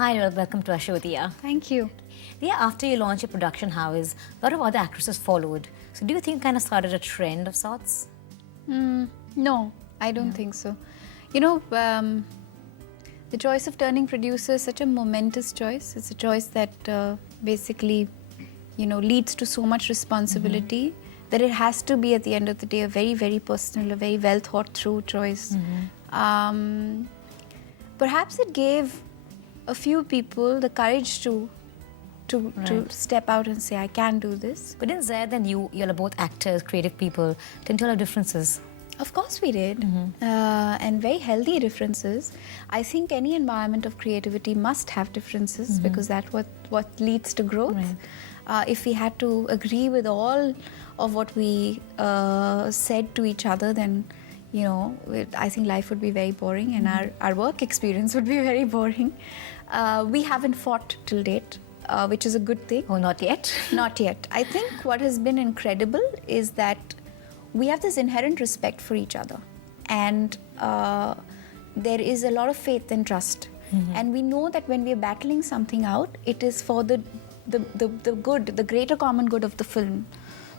Hi, welcome to our show, Dia. Thank you. Dia, after you launched your production house, a lot of other actresses followed. So do you think kind of started a trend of sorts? No, I don't think so. You know, the choice of turning producer is such a momentous choice. It's a choice that basically, leads to so much responsibility that it has to be, at the end of the day, a very, very personal, a very well thought through choice. Perhaps it gave a few people the courage to step out and say, I can do this. But in Zayed and you're both actors, creative people. Didn't you all have differences? Of course we did, and very healthy differences. I think any environment of creativity must have differences because that's what leads to growth. Right. If we had to agree with all of what we said to each other, then I think life would be very boring and our work experience would be very boring. We haven't fought till date, which is a good thing. Oh, not yet? Not yet. I think what has been incredible is that we have this inherent respect for each other, and there is a lot of faith and trust. And we know that when we are battling something out, it is for the good, the greater common good of the film.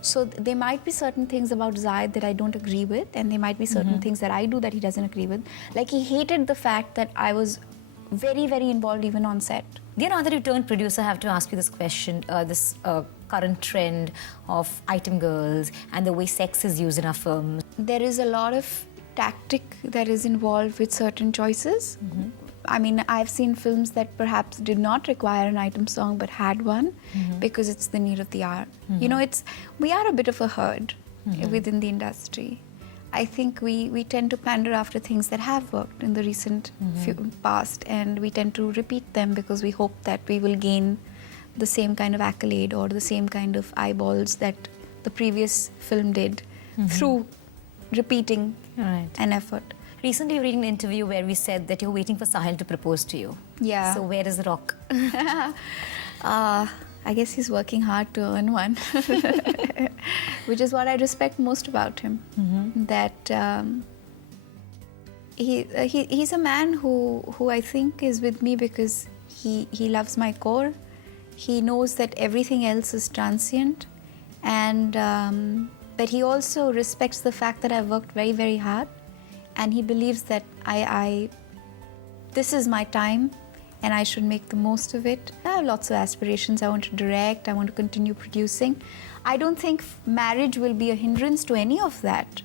So there might be certain things about Zayed that I don't agree with, and there might be certain things that I do that he doesn't agree with. Like, he hated the fact that I was very, very involved even on set. Now that you turned producer, I have to ask you this question, this current trend of item girls and the way sex is used in our films. There is a lot of tactic that is involved with certain choices. I mean, I've seen films that perhaps did not require an item song but had one because it's the need of the hour. We are a bit of a herd within the industry. I think we tend to pander after things that have worked in the recent past, and we tend to repeat them because we hope that we will gain the same kind of accolade or the same kind of eyeballs that the previous film did through repeating an effort. Recently, you read an interview where we said that you're waiting for Sahil to propose to you. Yeah. So where is the rock? I guess he's working hard to earn one, which is what I respect most about him. That he's a man who I think is with me because he loves my core. He knows that everything else is transient, and that he also respects the fact that I've worked very, very hard, and he believes that this is my time and I should make the most of it. I have lots of aspirations. I want to direct, I want to continue producing. I don't think marriage will be a hindrance to any of that.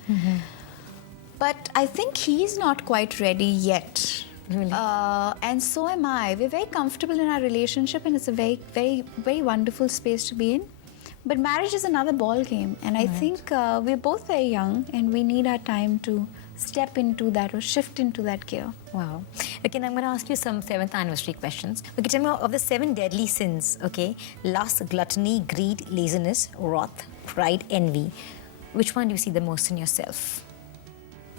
But I think he's not quite ready yet. Really? And so am I. We're very comfortable in our relationship, and it's a very, very, very wonderful space to be in. But marriage is another ball game, and I think we're both very young, and we need our time to step into that or shift into that gear. Wow. Okay, now I'm going to ask you some 7th anniversary questions. Okay, tell me of the 7 deadly sins, okay? Lust, gluttony, greed, laziness, wrath, pride, envy. Which one do you see the most in yourself?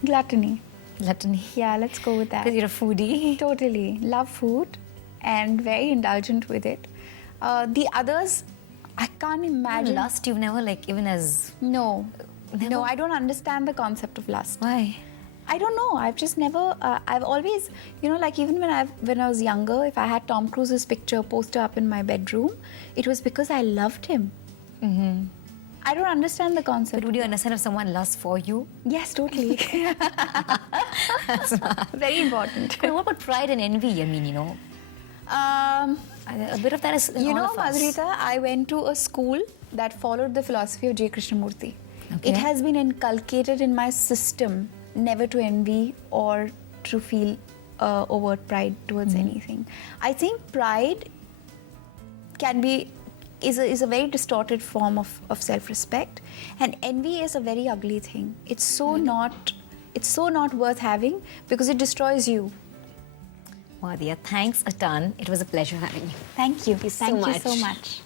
Gluttony. Gluttony. Yeah, let's go with that. Because you're a foodie. Totally. Love food and very indulgent with it. The others, I can't imagine. Lust, you've never even as... No. Never? No, I don't understand the concept of lust. Why? I don't know. I've just never. I've always, even when I was younger, if I had Tom Cruise's poster up in my bedroom, it was because I loved him. I don't understand the concept. But would you understand if someone lusts for you? Yes, totally. That's very important. But what about pride and envy? I mean, a bit of that is in all of us. Madhurita, I went to a school that followed the philosophy of J. Krishnamurti. Okay. It has been inculcated in my system never to envy or to feel overt pride towards anything. I think pride is a very distorted form of self-respect, and envy is a very ugly thing. It's so not worth having because it destroys you. Wow, Dia, thanks a ton. It was a pleasure having you. Thank you. Thank you so much. Thank you so much.